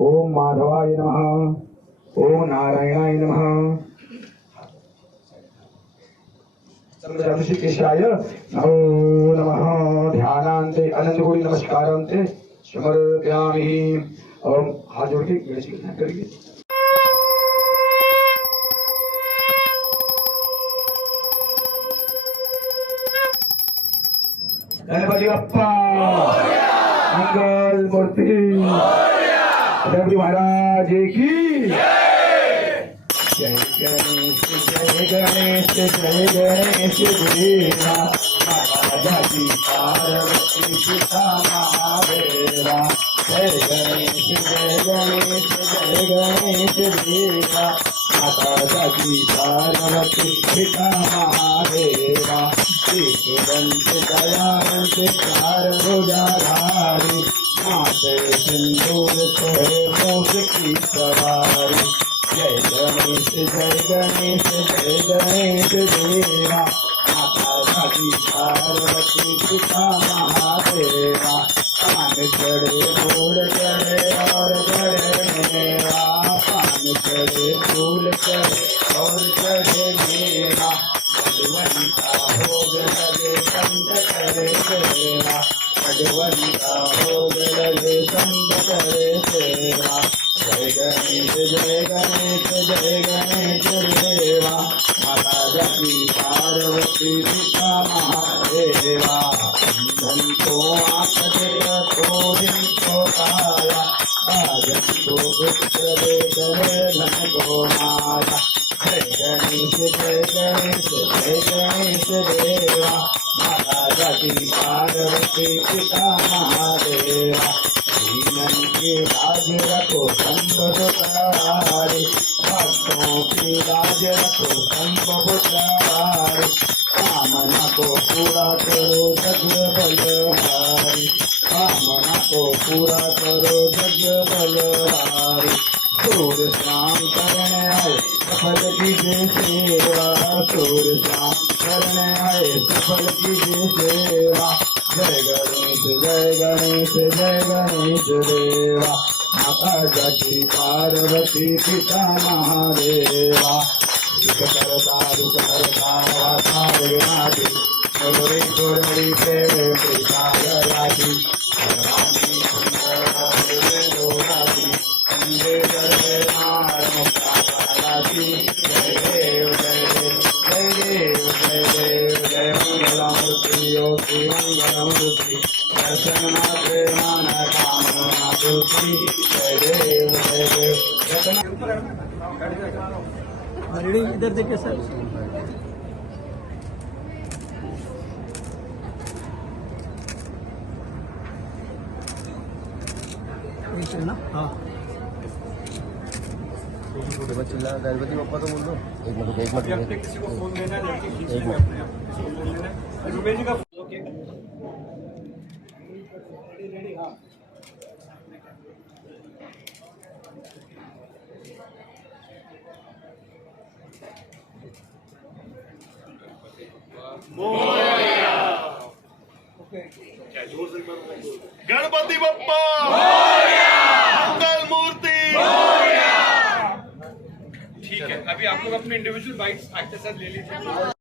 ओम माधवाय नमः। ओम नारायणाय नमः। ऋषिकेशाय नमो नमः। ध्यानान्ते अनंतकोटि नमस्कारान्ते समर्पयामि। ओम हाथ जोड़ के गणेश की ध्यान करिए। गणपति बप्पा मंगल मूर्ति गणपति महाराज की जय गणेश जय गणेश जय गणेश देवा माता जी पार्वती पिता महादेवा जय गणेश जय गणेश जय गणेश देवा माता जी पार्वती पिता महादेवा दंत दयावंत चार भुजाधारी माते सिंदूर सोहे मोष की सवारी जय गणेश देवा माता जी पार्वती पिता महादेवा पान चढ़े फूल चढ़े और चढ़े मेवा पान चढ़े फूल चढ़े और चढ़े मेवा भगवान का भोग लगे संत करे सेवा भगवान का भोग लगे संत करे सेवा जय गणेश जय गणेश जय गणेश देवा माता जी पार्वती पिता महादेवा धनको आँख तो दिन को काया आजन को पुत्र दे करे धन को माया जय गणेश जय गणेश देवा माता जी पार्वती पिता महादेवा जीवन के राज रखो संभव तारे भक्तों की राज रखो संभव तारे कामना को पूरा करो जग बलहारी कामना को पूरा करो जग बलहारी सूर्य शाम करण आए सफल कीजिए सेवा सूर्य शाम करण आए सफल कीजिए सेवा जय गणेश जय गणेश जय गणेश देवा माता जी पार्वती पिता महादेवा दुख करता वासाविनाशी गौरी गौरी प्रेम प्रिताय राजी इधर देखिए सर ना हाँ चिल्ला गणपति बप्पा तो बोल दो एक मिनट किसी को फोन देना है गणपति बप्पा मंगल मूर्ति। ठीक है, अभी आप लोग अपने इंडिविजुअल बाइक्स एक्ट के साथ ले लीजिए।